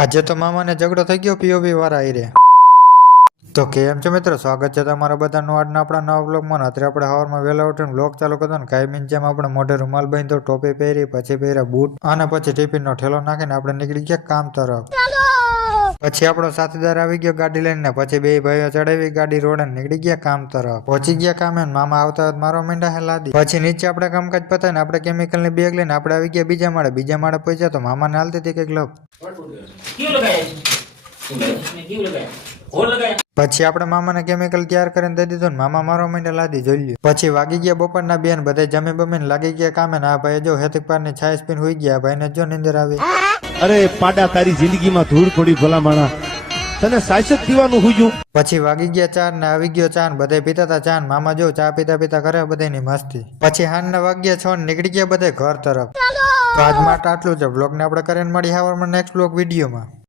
આજે તો મામાને ઝઘડો થઈ ગયો પીઓપી વાળા આઈ રે. તો કેમ છો મિત્રો, સ્વાગત છે તમારા બધાનું આજના આપણા નવા બ્લોગમાં. અત્યારે આપણે સવારમાં વહેલા ઉઠીને બ્લોગ ચાલુ કરતો ને કાંઈ જેમ આપણે મોઢે રૂમાલ બાંધ્યો, ટોપી પહેરી, પછી પહેર્યા બૂટ અને પછી ટિફિનનો ઠેલો નાખીને આપણે નીકળી ગયા કામ તરફ. પછી આપણો સાથીદાર આવી ગયો ગાડી લઈને, પછી બે ભાઈઓ ચડાવી ગાડી રોડે નીકળી ગયા કામ તરફ. પહોંચી ગયા કામે, મામા આવતા મારો મીંડા હે લાદી. પછી નીચે આપણે કામકાજ પતાવીને આપણે કેમિકલની બેગ લઈને આપણે આવી ગયા બીજા માળે પહોંચ્યા તો મામાને હાલતી હતી કંઈક લપ. પછી આપણે મામાને કેમિકલ તૈયાર કરીને દઈ દીધું ને મામા મારો મીંડા લાદી જોઈ લ્યો. પછી વાગી ગયા બપોરના બેન, બધા જમી બમીને લાગી ગયા કામે. આ ભાઈ જો હેતિક પારની છાઈસ પીને હોઈ ગયા. ભાઈને જો નીંદર આવી. અરે પાડા, તારી જિંદગીમાં ધૂળ પડી ભલા માણા, તને સાયસ પીવાનું હુજ્યું. પછી વાગી ગયા 4 ને આવી ગયો ચા ને બધા પીતા હતા ચા ને મામા જો ચા પીતા પીતા કરે બધાની મસ્તી. પછી હાંજના વાગ્યા 6 ને નીકળી ગયા બધા ઘર તરફ. તો આજ માટે આટલું છે. બ્લોગને આપણે કરીને મળી હવારમાં નેક્સ્ટ બ્લોગ વિડીયોમાં.